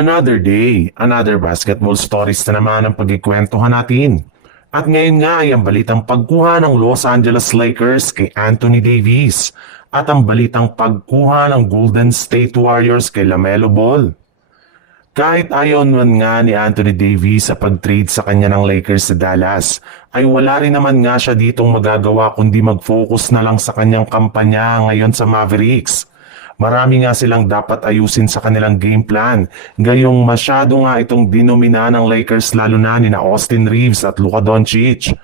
Another day, another basketball stories na naman ang pagkikwentuhan natin. At ngayon nga ay ang balitang pagkuha ng Los Angeles Lakers kay Anthony Davis at ang balitang pagkuha ng Golden State Warriors kay LaMelo Ball. Kahit ayaw naman nga ni Anthony Davis sa pag-trade sa kanya ng Lakers sa Dallas, ay wala rin naman nga siya ditong magagawa kundi mag-focus na lang sa kanyang kampanya ngayon sa Mavericks. Marami nga silang dapat ayusin sa kanilang game plan, gayong masyado nga itong dinomina ng Lakers lalo na ni Austin Reeves at Luka Doncic.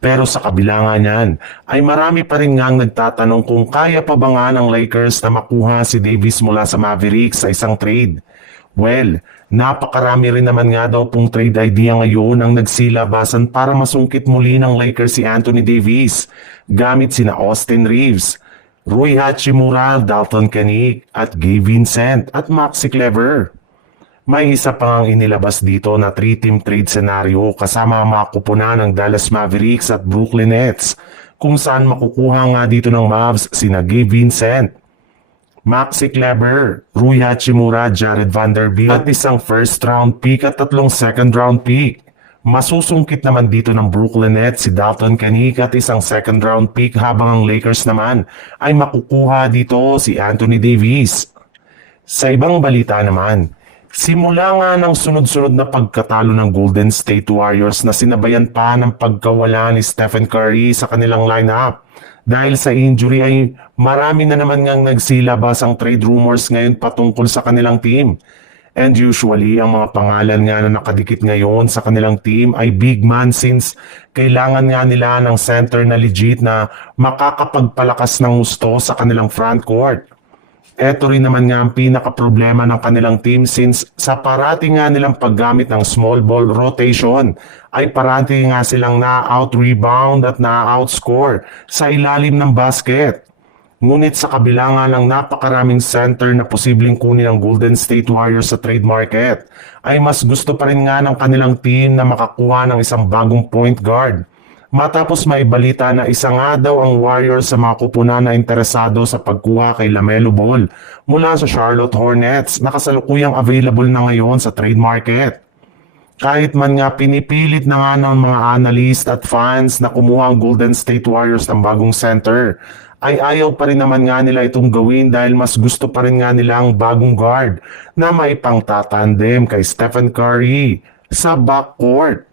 Pero sa kabila nga niyan, ay marami pa rin ngang nagtatanong kung kaya pa ba nga ng Lakers na makuha si Davis mula sa Mavericks sa isang trade. Well, napakarami rin naman nga daw pong trade idea ngayon ang nagsilabasan para masungkit muli ng Lakers si Anthony Davis gamit sina Austin Reeves, Rui Hachimura, Dalton Kenick at Gabe Vincent at Maxi Kleber. May isa pang inilabas dito na 3-team trade scenario kasama ang mga kupunan ng Dallas Mavericks at Brooklyn Nets kung saan makukuha nga dito ng Mavs sina Gabe Vincent, Maxi Kleber, Rui Hachimura, Jared Vanderbilt at isang first round pick at 3 second round pick. Masusungkit naman dito ng Brooklyn Nets si Dalton Kenick at isang second round pick habang ang Lakers naman ay makukuha dito si Anthony Davis. Sa ibang balita naman, simula nga ng sunod-sunod na pagkatalo ng Golden State Warriors na sinabayan pa ng pagkawala ni Stephen Curry sa kanilang lineup. Dahil sa injury ay marami na naman ngang nagsilabas ang trade rumors ngayon patungkol sa kanilang team. And usually, ang mga pangalan nga na nakadikit ngayon sa kanilang team ay big man since kailangan nga nila ng center na legit na makakapagpalakas ng gusto sa kanilang front court. Ito rin naman nga ang pinaka-problema ng kanilang team since sa parati nga nilang paggamit ng small ball rotation ay parati nga silang na-out-rebound at na-outscore sa ilalim ng basket. Ngunit sa kabila nga ng napakaraming center na posibleng kunin ng Golden State Warriors sa trade market, ay mas gusto pa rin nga ng kanilang team na makakuha ng isang bagong point guard. Matapos may balita na isa nga daw ang Warriors sa mga kupunan na interesado sa pagkuha kay LaMelo Ball mula sa Charlotte Hornets na kasalukuyang available na ngayon sa trade market. Kahit man nga pinipilit na nga ng mga analyst at fans na kumuha ang Golden State Warriors ng bagong center, ay ayaw pa rin naman nga nila itong gawin dahil mas gusto pa rin nga nila ang bagong guard na may pangtatandem kay Stephen Curry sa backcourt.